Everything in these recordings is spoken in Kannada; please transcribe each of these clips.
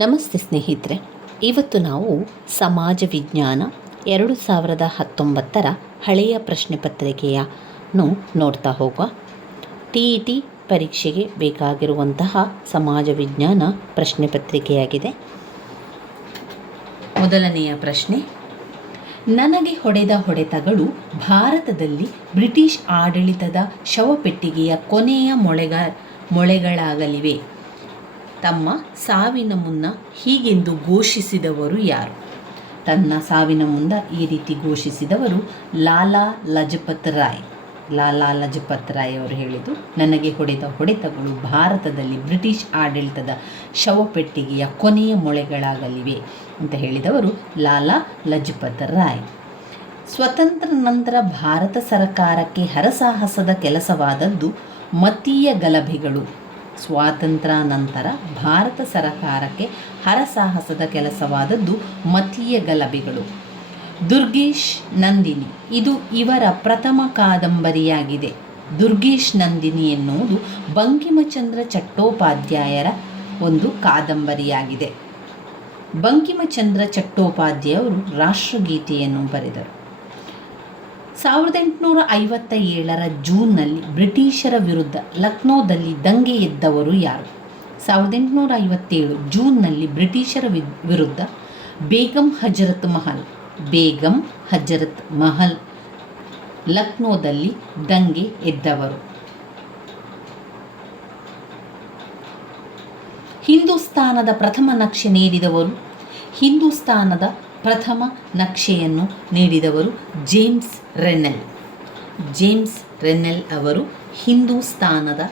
ನಮಸ್ತೆ ಸ್ನೇಹಿತರೆ, ಇವತ್ತು ನಾವು ಸಮಾಜ ವಿಜ್ಞಾನ 2019 ಹಳೆಯ ಪ್ರಶ್ನೆ ಪತ್ರಿಕೆಯನ್ನು ನೋಡ್ತಾ ಹೋಗುವ. TET ಪರೀಕ್ಷೆಗೆ ಬೇಕಾಗಿರುವಂತಹ ಸಮಾಜ ವಿಜ್ಞಾನ ಪ್ರಶ್ನೆ ಪತ್ರಿಕೆಯಾಗಿದೆ. ಮೊದಲನೆಯ ಪ್ರಶ್ನೆ: ನನಗೆ ಹೊಡೆದ ಹೊಡೆತಗಳು ಭಾರತದಲ್ಲಿ ಬ್ರಿಟಿಷ್ ಆಡಳಿತದ ಶವಪೆಟ್ಟಿಗೆಯ ಕೊನೆಯ ಮೊಳೆಗಳಾಗಲಿವೆ. ತಮ್ಮ ಸಾವಿನ ಮುನ್ನ ಹೀಗೆಂದು ಘೋಷಿಸಿದವರು ಯಾರು? ತನ್ನ ಸಾವಿನ ಮುನ್ನ ಈ ರೀತಿ ಘೋಷಿಸಿದವರು ಲಾಲಾ ಲಜಪತ್ ರಾಯ್. ಲಾಲಾ ಲಜಪತ್ ರಾಯ್ ಅವರು ಹೇಳಿದ್ದು, ನನಗೆ ಹೊಡೆದ ಹೊಡೆತಗಳು ಭಾರತದಲ್ಲಿ ಬ್ರಿಟಿಷ್ ಆಡಳಿತದ ಶವಪೆಟ್ಟಿಗೆಯ ಕೊನೆಯ ಮೊಳೆಗಳಾಗಲಿವೆ ಅಂತ ಹೇಳಿದವರು ಲಾಲಾ ಲಜಪತ್ ರಾಯ್. ಸ್ವತಂತ್ರ ನಂತರ ಭಾರತ ಸರ್ಕಾರಕ್ಕೆ ಹರಸಾಹಸದ ಕೆಲಸವಾದದ್ದು ಮತೀಯ ಗಲಭೆಗಳು. ಸ್ವಾತಂತ್ರ್ಯ ನಂತರ ಭಾರತ ಸರ್ಕಾರಕ್ಕೆ ಹರಸಾಹಸದ ಕೆಲಸವಾದದ್ದು ಮತೀಯ ಗಲಭೆಗಳು. ದುರ್ಗೇಶ್ ನಂದಿನಿ ಇದು ಇವರ ಪ್ರಥಮ ಕಾದಂಬರಿಯಾಗಿದೆ. ದುರ್ಗೇಶ್ ನಂದಿನಿ ಎನ್ನುವುದು ಬಂಕಿಮಚಂದ್ರ ಚಟ್ಟೋಪಾಧ್ಯಾಯರ ಒಂದು ಕಾದಂಬರಿಯಾಗಿದೆ. ಬಂಕಿಮಚಂದ್ರ ಚಟ್ಟೋಪಾಧ್ಯಾಯರು ರಾಷ್ಟ್ರಗೀತೆಯನ್ನು ಬರೆದರು. 1857 ಜೂನ್ನಲ್ಲಿ ಬ್ರಿಟಿಷರ ವಿರುದ್ಧ ಲಕ್ನೋದಲ್ಲಿ ದಂಗೆ ಎದ್ದವರು ಯಾರು? 1857 ಜೂನ್ನಲ್ಲಿ ಬ್ರಿಟಿಷರ ವಿರುದ್ಧ ಬೇಗಂ ಹಜರತ್ ಮಹಲ್ ಲಕ್ನೋದಲ್ಲಿ ದಂಗೆ ಎದ್ದವರು. ಹಿಂದೂಸ್ತಾನದ ಪ್ರಥಮ ನಕ್ಷೆ ನೀಡಿದವರು? ಹಿಂದೂಸ್ತಾನದ ಪ್ರಥಮ ನಕ್ಷೆಯನ್ನು ನೀಡಿದವರು ಜೇಮ್ಸ್ ರೆನೆಲ್. ಜೇಮ್ಸ್ ರೆನೆಲ್ ಅವರು ಹಿಂದೂಸ್ತಾನದ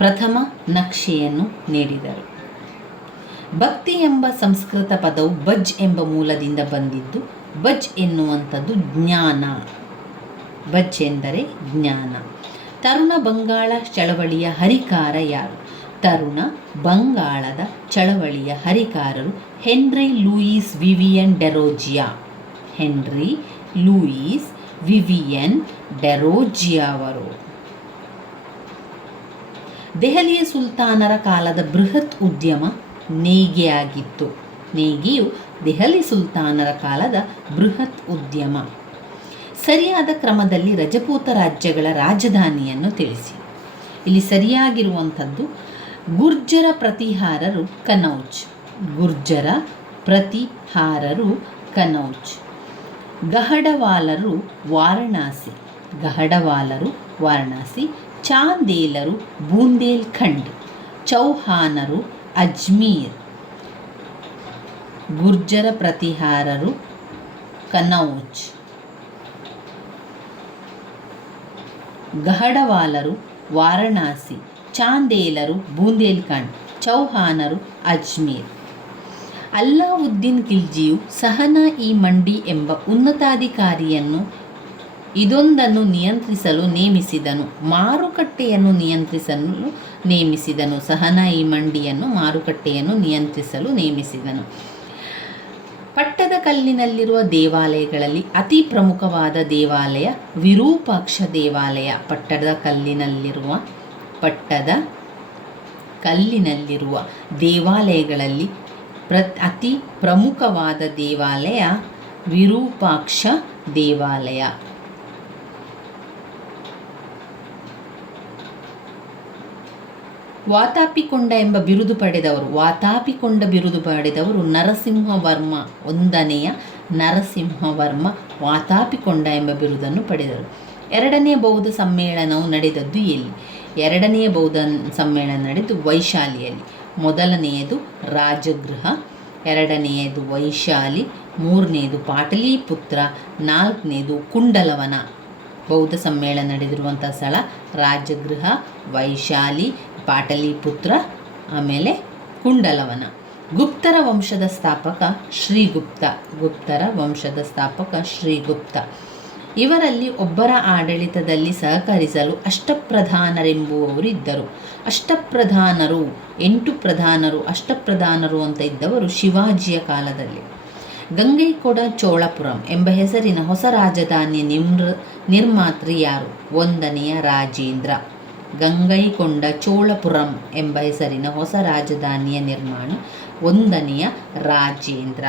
ಪ್ರಥಮ ನಕ್ಷೆಯನ್ನು ನೀಡಿದರು. ಭಕ್ತಿ ಎಂಬ ಸಂಸ್ಕೃತ ಪದವು ಬಜ್ ಎಂಬ ಮೂಲದಿಂದ ಬಂದಿದ್ದು. ಬಜ್ ಎನ್ನುವಂಥದ್ದು ಜ್ಞಾನ. ಬಜ್ ಎಂದರೆ ಜ್ಞಾನ. ತರುಣ ಬಂಗಾಳ ಚಳವಳಿಯ ಹರಿಕಾರ ಯಾರು? ತರುಣ ಬಂಗಾಳದ ಚಳವಳಿಯ ಹರಿಕಾರರು Henry Louis Vivian Derozio. Henry Louis Vivian Derozio ಅವರು. ದೆಹಲಿಯ ಸುಲ್ತಾನರ ಕಾಲದ ಬೃಹತ್ ಉದ್ಯಮ ನೇಯ್ಗೆಯಾಗಿತ್ತು. ನೇಯ್ಗೆಯು ದೆಹಲಿ ಸುಲ್ತಾನರ ಕಾಲದ ಬೃಹತ್ ಉದ್ಯಮ. ಸರಿಯಾದ ಕ್ರಮದಲ್ಲಿ ರಜಪೂತ ರಾಜ್ಯಗಳ ರಾಜಧಾನಿಯನ್ನು ತಿಳಿಸಿ. ಇಲ್ಲಿ ಸರಿಯಾಗಿರುವಂಥದ್ದು ಗುರ್ಜರ ಪ್ರತಿಹಾರರು ಕನೌಜ್. ಗುರ್ಜರ ಪ್ರತಿಹಾರರು ಕನೌಜ್. ಗಹಡವಾಲರು ವಾರಣಾಸಿ. ಗಹಡವಾಲರು ವಾರಣಾಸಿ. ಚಾಂದೇಲರು ಬೂಂದೇಲ್ಖಂಡ್. ಚೌಹಾನರು ಅಜ್ಮೀರ್. ಗುರ್ಜರ ಪ್ರತಿಹಾರರು ಕನೌಜ್. ಗಹಡವಾಲರು ವಾರಣಾಸಿ. ಚಾಂದೇಲರು ಬೂಂದೇಲ್ಖಂಡ್. ಚೌಹಾನರು ಅಜ್ಮೀರ್. ಅಲ್ಲಾವುದ್ದೀನ್ ಖಿಲ್ಜಿಯು ಸಹನಾ-ಇ ಮಂಡಿ ಎಂಬ ಉನ್ನತಾಧಿಕಾರಿಯನ್ನು ಇದೊಂದನ್ನು ನಿಯಂತ್ರಿಸಲು ನೇಮಿಸಿದನು. ಮಾರುಕಟ್ಟೆಯನ್ನು ನಿಯಂತ್ರಿಸಲು ನೇಮಿಸಿದನು. ಸಹನಾ-ಇ ಮಂಡಿಯನ್ನು ಮಾರುಕಟ್ಟೆಯನ್ನು ನಿಯಂತ್ರಿಸಲು ನೇಮಿಸಿದನು. ಪಟ್ಟದಕಲ್ಲಿನಲ್ಲಿರುವ ದೇವಾಲಯಗಳಲ್ಲಿ ಅತಿ ಪ್ರಮುಖವಾದ ದೇವಾಲಯ ವಿರೂಪಾಕ್ಷ ದೇವಾಲಯ. ಪಟ್ಟದಕಲ್ಲಿನಲ್ಲಿರುವ ದೇವಾಲಯಗಳಲ್ಲಿ ಅತಿ ಪ್ರಮುಖವಾದ ದೇವಾಲಯ ವಿರೂಪಾಕ್ಷ ದೇವಾಲಯ. ವಾತಾಪಿಕೊಂಡ ಎಂಬ ಬಿರುದು ಪಡೆದವರು. ವಾತಾಪಿಕೊಂಡ ಬಿರುದು ಪಡೆದವರು ನರಸಿಂಹವರ್ಮ. 1ನೆಯ ನರಸಿಂಹವರ್ಮ ವಾತಾಪಿಕೊಂಡ ಎಂಬ ಬಿರುದನ್ನು ಪಡೆದರು. 2ನೇ ಬೌದ್ಧ ಸಮ್ಮೇಳನವು ನಡೆದದ್ದು ಎಲ್ಲಿ? 2ನೇ ಬೌದ್ಧ ಸಮ್ಮೇಳನ ನಡೆದು ವೈಶಾಲಿಯಲ್ಲಿ. 1ನೇಯದು ರಾಜಗೃಹ, 2ನೇಯದು ವೈಶಾಲಿ, 3ನೇದು ಪಾಟಲಿಪುತ್ರ, 4ನೇದು ಕುಂಡಲವನ. ಬೌದ್ಧ ಸಮ್ಮೇಳನ ನಡೆದಿರುವಂಥ ಸ್ಥಳ ರಾಜಗೃಹ, ವೈಶಾಲಿ, ಪಾಟಲಿಪುತ್ರ, ಆಮೇಲೆ ಕುಂಡಲವನ. ಗುಪ್ತರ ವಂಶದ ಸ್ಥಾಪಕ ಶ್ರೀಗುಪ್ತ. ಗುಪ್ತರ ವಂಶದ ಸ್ಥಾಪಕ ಶ್ರೀಗುಪ್ತ. ಇವರಲ್ಲಿ ಒಬ್ಬರ ಆಡಳಿತದಲ್ಲಿ ಸಹಕರಿಸಲು ಅಷ್ಟಪ್ರಧಾನರೆಂಬುವವರು ಇದ್ದರು. ಅಷ್ಟಪ್ರಧಾನರು 8 ಪ್ರಧಾನರು. ಅಷ್ಟಪ್ರಧಾನರು ಅಂತ ಇದ್ದವರು ಶಿವಾಜಿಯ ಕಾಲದಲ್ಲಿ. ಗಂಗೈಕೊಡ ಚೋಳಪುರಂ ಎಂಬ ಹೆಸರಿನ ಹೊಸ ರಾಜಧಾನಿಯ ನಿರ್ಮಾತೃ ಯಾರು? 1ನೇಯ ರಾಜೇಂದ್ರ. ಗಂಗೈಕೊಂಡ ಚೋಳಪುರಂ ಎಂಬ ಹೆಸರಿನ ಹೊಸ ರಾಜಧಾನಿಯ ನಿರ್ಮಾಣ. ಒಂದನೆಯ ರಾಜೇಂದ್ರ.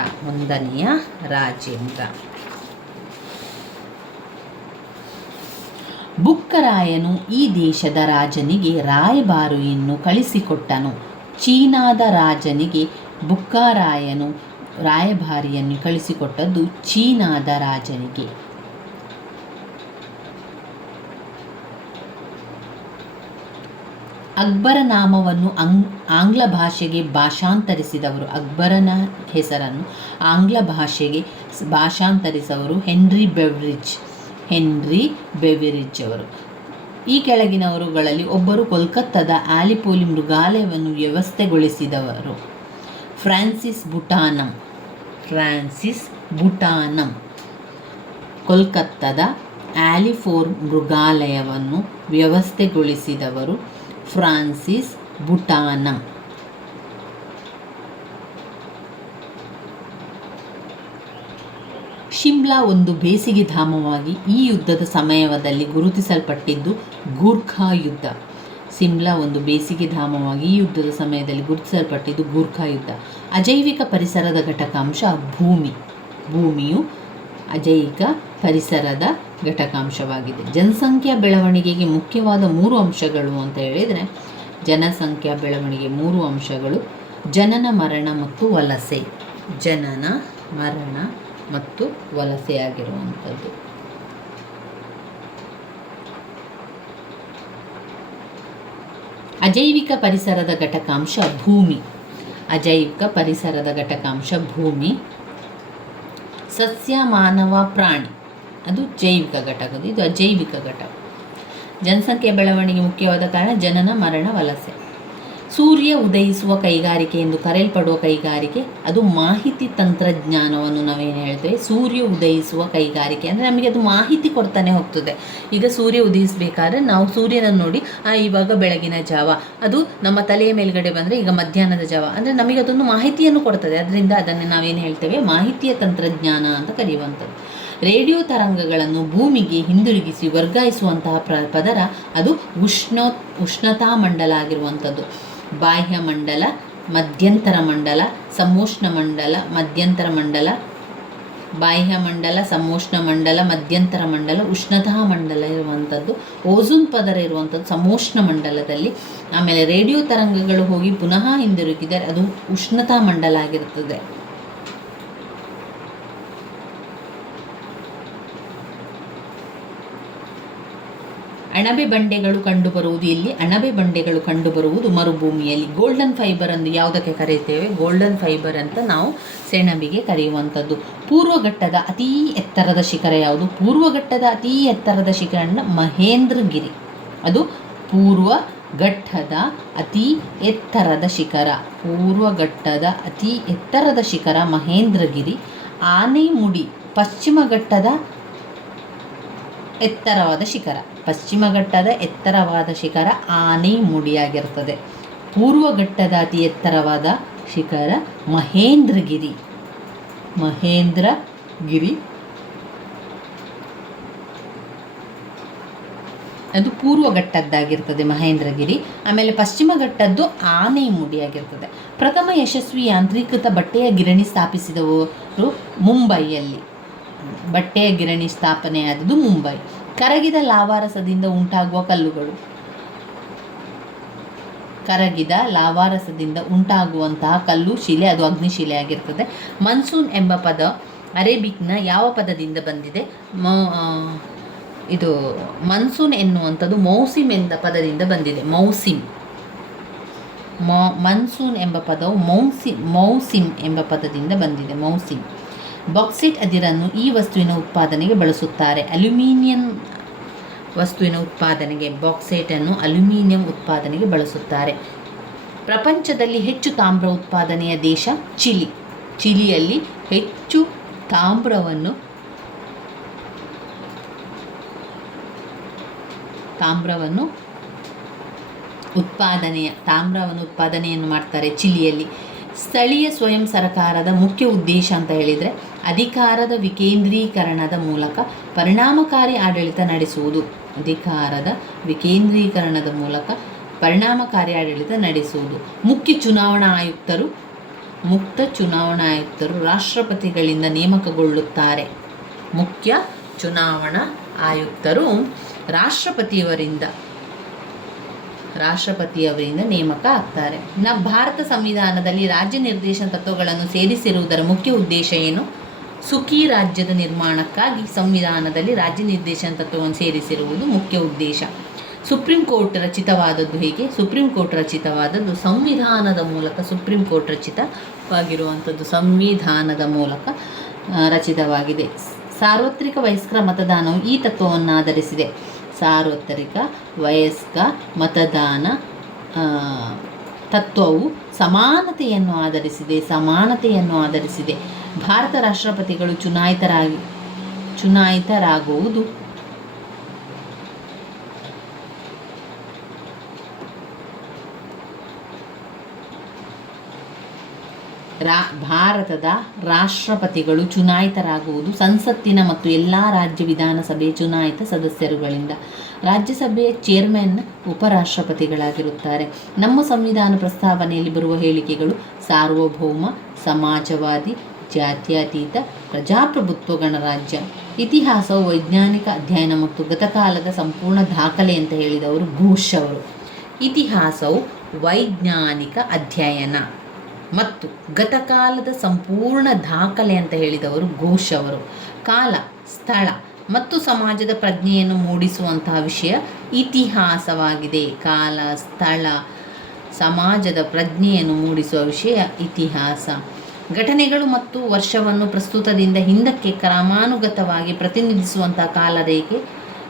ಬುಕ್ಕರಾಯನು ಈ ದೇಶದ ರಾಜನಿಗೆ ರಾಯಭಾರಿಯನ್ನು ಕಳಿಸಿಕೊಟ್ಟನು. ಚೀನಾದ ರಾಜನಿಗೆ ಬುಕ್ಕರಾಯನು ರಾಯಭಾರಿಯನ್ನು ಕಳಿಸಿಕೊಟ್ಟದ್ದು ಚೀನಾದ ರಾಜನಿಗೆ. ಅಕ್ಬರ ನಾಮವನ್ನು ಆಂಗ್ಲ ಭಾಷೆಗೆ ಭಾಷಾಂತರಿಸಿದವರು. ಅಕ್ಬರನ ಹೆಸರನ್ನು ಆಂಗ್ಲ ಭಾಷೆಗೆ ಭಾಷಾಂತರಿಸಿದವರು ಹೆನ್ರಿ ಬೆವೆರಿಡ್ಜ್ ಅವರು. ಈ ಕೆಳಗಿನವರುಗಳಲ್ಲಿ ಒಬ್ಬರು ಕೋಲ್ಕತ್ತಾದ ಆಲಿಪೋಲಿ ಮೃಗಾಲಯವನ್ನು ವ್ಯವಸ್ಥೆಗೊಳಿಸಿದವರು. ಫ್ರಾನ್ಸಿಸ್ ಬುಟಾನಂ ಕೋಲ್ಕತ್ತಾದ ಆಲಿಪೋಲಿ ಮೃಗಾಲಯವನ್ನು ವ್ಯವಸ್ಥೆಗೊಳಿಸಿದವರು ಫ್ರಾನ್ಸಿಸ್ ಬುಟಾನಂ. ಶಿಮ್ಲಾ ಒಂದು ಬೇಸಿಗೆ ಧಾಮವಾಗಿ ಈ ಯುದ್ಧದ ಸಮಯದಲ್ಲಿ ಗುರುತಿಸಲ್ಪಟ್ಟಿದ್ದು ಗೂರ್ಖಾ ಯುದ್ಧ. ಶಿಮ್ಲಾ ಒಂದು ಬೇಸಿಗೆ ಧಾಮವಾಗಿ ಈ ಯುದ್ಧದ ಸಮಯದಲ್ಲಿ ಗುರುತಿಸಲ್ಪಟ್ಟಿದ್ದು ಗೂರ್ಖಾ ಯುದ್ಧ. ಅಜೈವಿಕ ಪರಿಸರದ ಘಟಕಾಂಶ ಭೂಮಿಯು ಅಜೈವಿಕ ಪರಿಸರದ ಘಟಕಾಂಶವಾಗಿದೆ. ಜನಸಂಖ್ಯಾ ಬೆಳವಣಿಗೆಗೆ ಮುಖ್ಯವಾದ 3 ಅಂಶಗಳು ಅಂತ ಹೇಳಿದರೆ, ಜನಸಂಖ್ಯಾ ಬೆಳವಣಿಗೆ 3 ಅಂಶಗಳು: ಜನನ, ಮರಣ ಮತ್ತು ವಲಸೆಯಾಗಿರುವಂಥದ್ದು. ಅಜೈವಿಕ ಪರಿಸರದ ಘಟಕಾಂಶ ಭೂಮಿ. ಸಸ್ಯ, ಮಾನವ, ಪ್ರಾಣಿ ಅದು ಜೈವಿಕ ಘಟಕ, ಇದು ಅಜೈವಿಕ ಘಟಕ. ಜನಸಂಖ್ಯೆ ಬೆಳವಣಿಗೆ ಮುಖ್ಯವಾದ ಕಾರಣ ಜನನ, ಮರಣ, ವಲಸೆ. ಸೂರ್ಯ ಉದಯಿಸುವ ಕೈಗಾರಿಕೆ ಎಂದು ಕರೆಯಲ್ಪಡುವ ಕೈಗಾರಿಕೆ ಅದು ಮಾಹಿತಿ ತಂತ್ರಜ್ಞಾನವನ್ನು ನಾವೇನು ಹೇಳ್ತೇವೆ, ಸೂರ್ಯ ಉದಯಿಸುವ ಕೈಗಾರಿಕೆ ಅಂದರೆ ನಮಗೆ ಅದು ಮಾಹಿತಿ ಕೊಡ್ತಾನೆ ಹೋಗ್ತದೆ. ಈಗ ಸೂರ್ಯ ಉದಯಿಸಬೇಕಾದ್ರೆ ನಾವು ಸೂರ್ಯನನ್ನು ನೋಡಿ ಇವಾಗ ಬೆಳಗಿನ ಜಾವ, ಅದು ನಮ್ಮ ತಲೆಯ ಮೇಲ್ಗಡೆ ಬಂದರೆ ಈಗ ಮಧ್ಯಾಹ್ನದ ಜಾವ, ಅಂದರೆ ನಮಗೆ ಅದೊಂದು ಮಾಹಿತಿಯನ್ನು ಕೊಡ್ತದೆ. ಅದರಿಂದ ಅದನ್ನು ನಾವೇನು ಹೇಳ್ತೇವೆ, ಮಾಹಿತಿಯ ತಂತ್ರಜ್ಞಾನ ಅಂತ ಕರೆಯುವಂಥದ್ದು. ರೇಡಿಯೋ ತರಂಗಗಳನ್ನು ಭೂಮಿಗೆ ಹಿಂದಿರುಗಿಸಿ ವರ್ಗಾಯಿಸುವಂತಹ ಪದರ ಅದು ಉಷ್ಣತಾ ಮಂಡಲ ಆಗಿರುವಂಥದ್ದು. ಬಾಹ್ಯ ಮಂಡಲ, ಮಧ್ಯಂತರ ಮಂಡಲ, ಸಮೋಷ್ಣ ಮಂಡಲ, ಮಧ್ಯಂತರ ಮಂಡಲ, ಬಾಹ್ಯ ಮಂಡಲ, ಸಮೋಷ್ಣ ಮಂಡಲ, ಮಧ್ಯಂತರ ಮಂಡಲ, ಉಷ್ಣತಾ ಮಂಡಲ ಇರುವಂಥದ್ದು. ಓಝೋನ್ ಪದರ ಇರುವಂಥದ್ದು ಸಮೋಷ್ಣ ಮಂಡಲದಲ್ಲಿ. ಆಮೇಲೆ ರೇಡಿಯೋ ತರಂಗಗಳು ಹೋಗಿ ಪುನಃ ಹಿಂದಿರುಗಿದರೆ ಅದು ಉಷ್ಣತಾ ಮಂಡಲ ಆಗಿರುತ್ತದೆ. ಅಣಬೆ ಬಂಡೆಗಳು ಕಂಡುಬರುವುದು ಮರುಭೂಮಿಯಲ್ಲಿ. ಗೋಲ್ಡನ್ ಫೈಬರ್ ಎಂದು ಯಾವುದಕ್ಕೆ ಕರೆಯುತ್ತೇವೆ, ಗೋಲ್ಡನ್ ಫೈಬರ್ ಅಂತ ನಾವು ಸೆಣಬಿಗೆ ಕರೆಯುವಂಥದ್ದು. ಪೂರ್ವಘಟ್ಟದ ಅತೀ ಎತ್ತರದ ಶಿಖರ ಯಾವುದು? ಪೂರ್ವಘಟ್ಟದ ಅತೀ ಎತ್ತರದ ಶಿಖರ ಮಹೇಂದ್ರಗಿರಿ. ಅದು ಪೂರ್ವಘಟ್ಟದ ಅತೀ ಎತ್ತರದ ಶಿಖರ ಮಹೇಂದ್ರಗಿರಿ. ಆನೆಮುಡಿ ಪಶ್ಚಿಮ ಘಟ್ಟದ ಎತ್ತರವಾದ ಶಿಖರ ಆನೆಮುಡಿಯಾಗಿರ್ತದೆ. ಪೂರ್ವಘಟ್ಟದ ಅತಿ ಎತ್ತರವಾದ ಶಿಖರ ಮಹೇಂದ್ರಗಿರಿ. ಅದು ಪೂರ್ವಘಟ್ಟದ್ದಾಗಿರ್ತದೆ ಮಹೇಂದ್ರಗಿರಿ. ಆಮೇಲೆ ಪಶ್ಚಿಮ ಘಟ್ಟದ್ದು ಆನೆಮುಡಿಯಾಗಿರ್ತದೆ. ಪ್ರಥಮ ಯಶಸ್ವಿ ಯಾಂತ್ರೀಕೃತ ಬಟ್ಟೆಯ ಗಿರಣಿ ಸ್ಥಾಪಿಸಿದವರು ಮುಂಬೈಯಲ್ಲಿ. ಬಟ್ಟೆಯ ಗಿರಣಿ ಸ್ಥಾಪನೆಯಾದದ್ದು ಮುಂಬೈ. ಕರಗಿದ ಲಾವಾರಸದಿಂದ ಉಂಟಾಗುವಂತಹ ಕಲ್ಲು ಶಿಲೆ, ಅದು ಅಗ್ನಿಶಿಲೆ ಆಗಿರ್ತದೆ. ಮನ್ಸೂನ್ ಎಂಬ ಪದ ಅರೇಬಿಕ್ನ ಯಾವ ಪದದಿಂದ ಬಂದಿದೆ? ಇದು ಮನ್ಸೂನ್ ಎನ್ನುವಂಥದ್ದು ಮೌಸಿಮ್ ಎಂಬ ಪದದಿಂದ ಬಂದಿದೆ. ಮನ್ಸೂನ್ ಎಂಬ ಪದವು ಮೌಸಿಮ್ ಎಂಬ ಪದದಿಂದ ಬಂದಿದೆ. ಮೌಸಿಮ್. ಬಾಕ್ಸೈಟ್ ಅದಿರನ್ನು ಈ ವಸ್ತುವಿನ ಉತ್ಪಾದನೆಗೆ ಬಳಸುತ್ತಾರೆ. ಅಲ್ಯೂಮಿನಿಯಂ ವಸ್ತುವಿನ ಉತ್ಪಾದನೆಗೆ ಬಾಕ್ಸೈಟನ್ನು ಅಲ್ಯೂಮಿನಿಯಂ ಉತ್ಪಾದನೆಗೆ ಬಳಸುತ್ತಾರೆ. ಪ್ರಪಂಚದಲ್ಲಿ ಹೆಚ್ಚು ತಾಮ್ರ ಉತ್ಪಾದನೆಯ ದೇಶ ಚಿಲಿಯಲ್ಲಿ ಹೆಚ್ಚು ತಾಮ್ರವನ್ನು ಉತ್ಪಾದನೆಯನ್ನು ಮಾಡ್ತಾರೆ ಚಿಲಿಯಲ್ಲಿ. ಸ್ಥಳೀಯ ಸ್ವಯಂ ಸರ್ಕಾರದ ಮುಖ್ಯ ಉದ್ದೇಶ ಅಂತ ಹೇಳಿದರೆ ಅಧಿಕಾರದ ವಿಕೇಂದ್ರೀಕರಣದ ಮೂಲಕ ಪರಿಣಾಮಕಾರಿ ಆಡಳಿತ ನಡೆಸುವುದು. ಅಧಿಕಾರದ ವಿಕೇಂದ್ರೀಕರಣದ ಮೂಲಕ ಪರಿಣಾಮಕಾರಿ ಆಡಳಿತ ನಡೆಸುವುದು. ಮುಖ್ಯ ಚುನಾವಣಾ ಆಯುಕ್ತರು ರಾಷ್ಟ್ರಪತಿಗಳಿಂದ ನೇಮಕಗೊಳ್ಳುತ್ತಾರೆ. ಮುಖ್ಯ ಚುನಾವಣಾ ಆಯುಕ್ತರು ರಾಷ್ಟ್ರಪತಿಯವರಿಂದ ನೇಮಕ ಆಗ್ತಾರೆ. ಭಾರತ ಸಂವಿಧಾನದಲ್ಲಿ ರಾಜ್ಯ ನಿರ್ದೇಶನ ತತ್ವಗಳನ್ನು ಸೇರಿಸಿರುವುದರ ಮುಖ್ಯ ಉದ್ದೇಶ ಏನು? ಸುಖಿ ರಾಜ್ಯದ ನಿರ್ಮಾಣಕ್ಕಾಗಿ ಸಂವಿಧಾನದಲ್ಲಿ ರಾಜ್ಯ ನಿರ್ದೇಶನ ತತ್ವವನ್ನು ಸೇರಿಸಿರುವುದು ಮುಖ್ಯ ಉದ್ದೇಶ. ಸುಪ್ರೀಂ ಕೋರ್ಟ್ ರಚಿತವಾದದ್ದು ಹೇಗೆ? ಸುಪ್ರೀಂ ಕೋರ್ಟ್ ರಚಿತವಾದದ್ದು ಸಂವಿಧಾನದ ಮೂಲಕ. ಸುಪ್ರೀಂ ಕೋರ್ಟ್ ರಚಿತವಾಗಿರುವಂಥದ್ದು ಸಂವಿಧಾನದ ಮೂಲಕ ರಚಿತವಾಗಿದೆ. ಸಾರ್ವತ್ರಿಕ ವಯಸ್ಕರ ಮತದಾನವು ಈ ತತ್ವವನ್ನು ಆಧರಿಸಿದೆ. ಸಾರ್ವತ್ರಿಕ ವಯಸ್ಕ ಮತದಾನ ತತ್ವವು ಸಮಾನತೆಯನ್ನು ಆಧರಿಸಿದೆ. ಭಾರತ ರಾಷ್ಟ್ರಪತಿಗಳು ಚುನಾಯಿತರಾಗುವುದು ಭಾರತದ ರಾಷ್ಟ್ರಪತಿಗಳು ಚುನಾಯಿತರಾಗುವುದು ಸಂಸತ್ತಿನ ಮತ್ತು ಎಲ್ಲ ರಾಜ್ಯ ವಿಧಾನಸಭೆಯ ಚುನಾಯಿತ ಸದಸ್ಯರುಗಳಿಂದ. ರಾಜ್ಯಸಭೆಯ ಚೇರ್ಮನ್ ಉಪರಾಷ್ಟ್ರಪತಿಗಳಾಗಿರುತ್ತಾರೆ. ನಮ್ಮ ಸಂವಿಧಾನ ಪ್ರಸ್ತಾವನೆಯಲ್ಲಿ ಬರುವ ಹೇಳಿಕೆಗಳು ಸಾರ್ವಭೌಮ, ಸಮಾಜವಾದಿ, ಜಾತ್ಯತೀತ, ಪ್ರಜಾಪ್ರಭುತ್ವ, ಗಣರಾಜ್ಯ. ಇತಿಹಾಸವು ವೈಜ್ಞಾನಿಕ ಅಧ್ಯಯನ ಮತ್ತು ಗತಕಾಲದ ಸಂಪೂರ್ಣ ದಾಖಲೆ ಅಂತ ಹೇಳಿದವರು ಘೋಷ್ ಅವರು. ಇತಿಹಾಸವು ವೈಜ್ಞಾನಿಕ ಅಧ್ಯಯನ ಮತ್ತು ಗತಕಾಲದ ಸಂಪೂರ್ಣ ದಾಖಲೆ ಅಂತ ಹೇಳಿದವರು ಘೋಷ್ ಅವರು. ಕಾಲ, ಸ್ಥಳ ಮತ್ತು ಸಮಾಜದ ಪ್ರಜ್ಞೆಯನ್ನು ಮೂಡಿಸುವಂತಹ ವಿಷಯ ಇತಿಹಾಸವಾಗಿದೆ. ಕಾಲ, ಸ್ಥಳ, ಸಮಾಜದ ಪ್ರಜ್ಞೆಯನ್ನು ಮೂಡಿಸುವ ವಿಷಯ ಇತಿಹಾಸ. ಘಟನೆಗಳು ಮತ್ತು ವರ್ಷವನ್ನು ಪ್ರಸ್ತುತದಿಂದ ಹಿಂದಕ್ಕೆ ಕ್ರಮಾನುಗತವಾಗಿ ಪ್ರತಿನಿಧಿಸುವಂತಹ ಕಾಲರೇಖೆ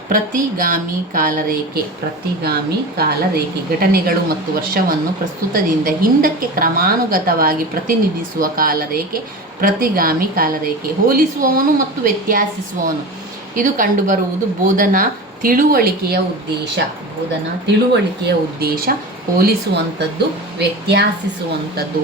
ಪ್ರತಿಗಾಮಿ ಕಾಲರೇಖೆ. ಘಟನೆಗಳು ಮತ್ತು ವರ್ಷವನ್ನು ಪ್ರಸ್ತುತದಿಂದ ಹಿಂದಕ್ಕೆ ಕ್ರಮಾನುಗತವಾಗಿ ಪ್ರತಿನಿಧಿಸುವ ಕಾಲರೇಖೆ ಪ್ರತಿಗಾಮಿ ಕಾಲರೇಖೆ. ಹೋಲಿಸುವವನು ಮತ್ತು ವ್ಯತ್ಯಾಸಿಸುವವನು, ಇದು ಕಂಡುಬರುವುದು ಬೋಧನಾ ತಿಳುವಳಿಕೆಯ ಉದ್ದೇಶ. ಹೋಲಿಸುವಂಥದ್ದು, ವ್ಯತ್ಯಾಸಿಸುವಂಥದ್ದು.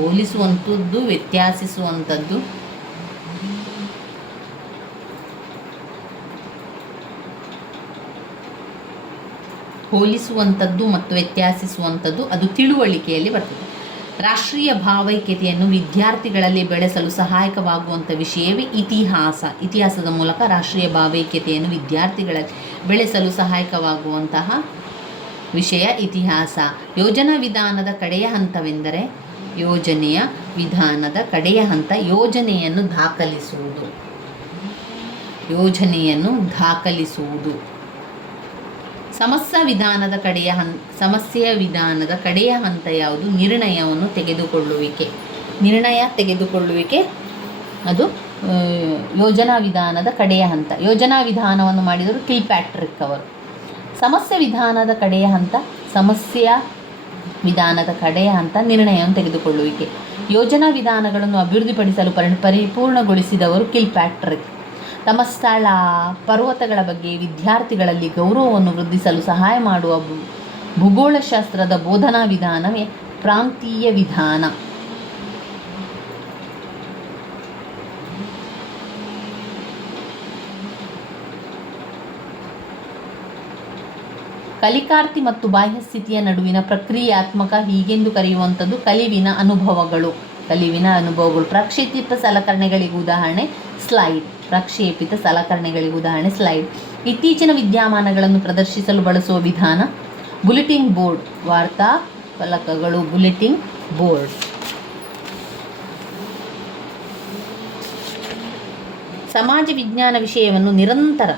ಹೋಲಿಸುವಂಥದ್ದು ಮತ್ತು ವ್ಯತ್ಯಾಸಿಸುವಂಥದ್ದು ಅದು ತಿಳುವಳಿಕೆಯಲ್ಲಿ ಬರ್ತದೆ. ರಾಷ್ಟ್ರೀಯ ಭಾವೈಕ್ಯತೆಯನ್ನು ವಿದ್ಯಾರ್ಥಿಗಳಲ್ಲಿ ಬೆಳೆಸಲು ಸಹಾಯಕವಾಗುವಂಥ ವಿಷಯವೇ ಇತಿಹಾಸ. ಇತಿಹಾಸದ ಮೂಲಕ ರಾಷ್ಟ್ರೀಯ ಭಾವೈಕ್ಯತೆಯನ್ನು ವಿದ್ಯಾರ್ಥಿಗಳಲ್ಲಿ ಬೆಳೆಸಲು ಸಹಾಯಕವಾಗುವಂತಹ ವಿಷಯ ಇತಿಹಾಸ. ಯೋಜನಾ ವಿಧಾನದ ಕಡೆಯ ಹಂತವೆಂದರೆ ಯೋಜನೆಯನ್ನು ದಾಖಲಿಸುವುದು. ಸಮಸ್ಯೆ ವಿಧಾನದ ಕಡೆಯ ಹಂತ ಯಾವುದು? ನಿರ್ಣಯ ತೆಗೆದುಕೊಳ್ಳುವಿಕೆ ಅದು ಯೋಜನಾ ವಿಧಾನದ ಕಡೆಯ ಹಂತ. ಯೋಜನಾ ವಿಧಾನವನ್ನು ಮಾಡಿದರು ಕಿಲ್ಪ್ಯಾಟ್ರಿಕ್ ಅವರು. ಸಮಸ್ಯೆ ವಿಧಾನದ ಕಡೆಯ ಹಂತ ನಿರ್ಣಯವನ್ನು ತೆಗೆದುಕೊಳ್ಳುವಿಕೆ. ಯೋಜನಾ ವಿಧಾನಗಳನ್ನು ಅಭಿವೃದ್ಧಿಪಡಿಸಲು ಪರಿಪೂರ್ಣಗೊಳಿಸಿದವರು ಕಿಲ್ಪ್ಯಾಟ್ರಿಕ್. ತಮ್ಮ ಸ್ಥಳ, ಪರ್ವತಗಳ ಬಗ್ಗೆ ವಿದ್ಯಾರ್ಥಿಗಳಲ್ಲಿ ಗೌರವವನ್ನು ವೃದ್ಧಿಸಲು ಸಹಾಯ ಮಾಡುವ ಭೂಗೋಳಶಾಸ್ತ್ರದ ಬೋಧನಾ ವಿಧಾನವೇ ಪ್ರಾಂತೀಯ ವಿಧಾನ. ಕಲಿಕಾರ್ಥಿ ಮತ್ತು ಬಾಹ್ಯಸ್ಥಿತಿಯ ನಡುವಿನ ಪ್ರಕ್ರಿಯಾತ್ಮಕ ಹೀಗೆಂದು ಕರೆಯುವಂಥದ್ದು ಕಲಿವಿನ ಅನುಭವಗಳು. ಪ್ರಕ್ಷೇಪಿತ ಸಲಕರಣೆಗಳಿಗೆ ಉದಾಹರಣೆ ಸ್ಲೈಡ್. ಇತ್ತೀಚಿನ ವಿದ್ಯಮಾನಗಳನ್ನು ಪ್ರದರ್ಶಿಸಲು ಬಳಸುವ ವಿಧಾನ ಬುಲೆಟಿನ್ ಬೋರ್ಡ್. ವಾರ್ತಾ ಫಲಕಗಳು ಬುಲೆಟಿನ್ ಬೋರ್ಡ್. ಸಮಾಜ ವಿಜ್ಞಾನ ವಿಷಯವನ್ನು ನಿರಂತರ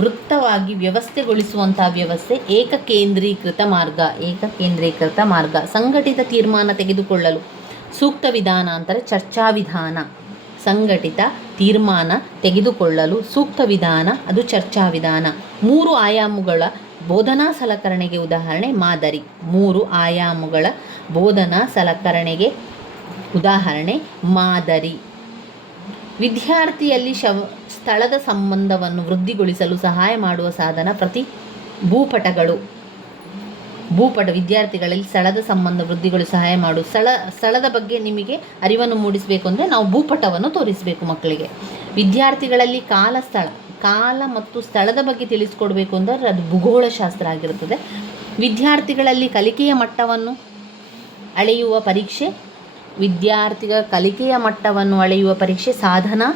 ವೃತ್ತವಾಗಿ ವ್ಯವಸ್ಥೆಗೊಳಿಸುವಂತಹ ವ್ಯವಸ್ಥೆ ಏಕಕೇಂದ್ರೀಕೃತ ಮಾರ್ಗ. ಸಂಘಟಿತ ತೀರ್ಮಾನ ತೆಗೆದುಕೊಳ್ಳಲು ಸೂಕ್ತ ವಿಧಾನ ಅಂದರೆ ಚರ್ಚಾ ವಿಧಾನ. ಸಂಘಟಿತ ತೀರ್ಮಾನ ತೆಗೆದುಕೊಳ್ಳಲು ಸೂಕ್ತ ವಿಧಾನ ಅದು ಚರ್ಚಾ ವಿಧಾನ. 3 ಆಯಾಮಗಳ ಬೋಧನಾ ಸಲಕರಣೆಗೆ ಉದಾಹರಣೆ ಮಾದರಿ. 3 ಆಯಾಮಗಳ ಬೋಧನಾ ಸಲಕರಣೆಗೆ ಉದಾಹರಣೆ ಮಾದರಿ. ವಿದ್ಯಾರ್ಥಿಯಲ್ಲಿ ಸ್ಥಳದ ಸಂಬಂಧವನ್ನು ವೃದ್ಧಿಗೊಳಿಸಲು ಸಹಾಯ ಮಾಡುವ ಸಾಧನ ಭೂಪಟಗಳು. ವಿದ್ಯಾರ್ಥಿಗಳಲ್ಲಿ ಸ್ಥಳದ ಸಂಬಂಧ ವೃದ್ಧಿಗೊಳಿಸಲು ಸಹಾಯ ಮಾಡುವ ಸ್ಥಳದ ಬಗ್ಗೆ ನಿಮಗೆ ಅರಿವನ್ನು ಮೂಡಿಸಬೇಕು ಅಂದರೆ ನಾವು ಭೂಪಟವನ್ನು ತೋರಿಸಬೇಕು ಮಕ್ಕಳಿಗೆ. ವಿದ್ಯಾರ್ಥಿಗಳಲ್ಲಿ ಕಾಲ ಮತ್ತು ಸ್ಥಳದ ಬಗ್ಗೆ ತಿಳಿಸ್ಕೊಡ್ಬೇಕು ಅಂದರೆ ಅದು ಭೂಗೋಳಶಾಸ್ತ್ರ ಆಗಿರುತ್ತದೆ. ವಿದ್ಯಾರ್ಥಿಗಳ ಕಲಿಕೆಯ ಮಟ್ಟವನ್ನು ಅಳೆಯುವ ಪರೀಕ್ಷೆ ಸಾಧನಾ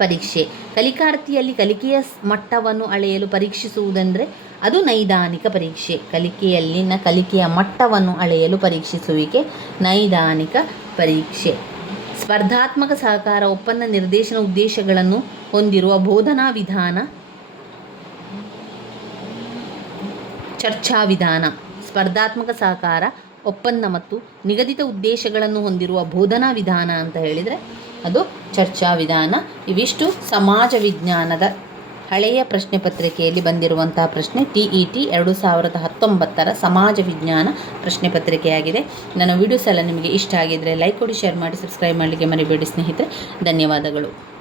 ಪರೀಕ್ಷೆ. ಕಲಿಕಾರ್ಥಿಯಲ್ಲಿ ಕಲಿಕೆಯ ಮಟ್ಟವನ್ನು ಅಳೆಯಲು ಪರೀಕ್ಷಿಸುವುದೆಂದರೆ ಅದು ನೈದಾನಿಕ ಪರೀಕ್ಷೆ. ಕಲಿಕೆಯ ಮಟ್ಟವನ್ನು ಅಳೆಯಲು ಪರೀಕ್ಷಿಸುವಿಕೆ ನೈದಾನಿಕ ಪರೀಕ್ಷೆ. ಸ್ಪರ್ಧಾತ್ಮಕ ಸಹಕಾರ ಒಪ್ಪಂದ ನಿರ್ದೇಶನ ಉದ್ದೇಶಗಳನ್ನು ಹೊಂದಿರುವ ಬೋಧನಾ ವಿಧಾನ ಚರ್ಚಾ ವಿಧಾನ. ಸ್ಪರ್ಧಾತ್ಮಕ ಸಹಕಾರ ಒಪ್ಪಂದ ಮತ್ತು ನಿಗದಿತ ಉದ್ದೇಶಗಳನ್ನು ಹೊಂದಿರುವ ಬೋಧನಾ ವಿಧಾನ ಅಂತ ಹೇಳಿದರೆ ಅದು ಚರ್ಚಾ ವಿಧಾನ. ಇವಿಷ್ಟು ಸಮಾಜ ವಿಜ್ಞಾನದ ಹಳೆಯ ಪ್ರಶ್ನೆ ಪತ್ರಿಕೆಯಲ್ಲಿ ಬಂದಿರುವಂತಹ ಪ್ರಶ್ನೆ. TET 2019 ಸಮಾಜ ವಿಜ್ಞಾನ ಪ್ರಶ್ನೆ ಪತ್ರಿಕೆಯಾಗಿದೆ. ನನ್ನ ವಿಡಿಯೋಸ್ ಎಲ್ಲ ನಿಮಗೆ ಇಷ್ಟ ಆಗಿದ್ದರೆ ಲೈಕ್ ಕೊಡಿ, ಶೇರ್ ಮಾಡಿ, ಸಬ್ಸ್ಕ್ರೈಬ್ ಮಾಡಲಿಕ್ಕೆ ಮರಿಬೇಡಿ ಸ್ನೇಹಿತರೆ. ಧನ್ಯವಾದಗಳು.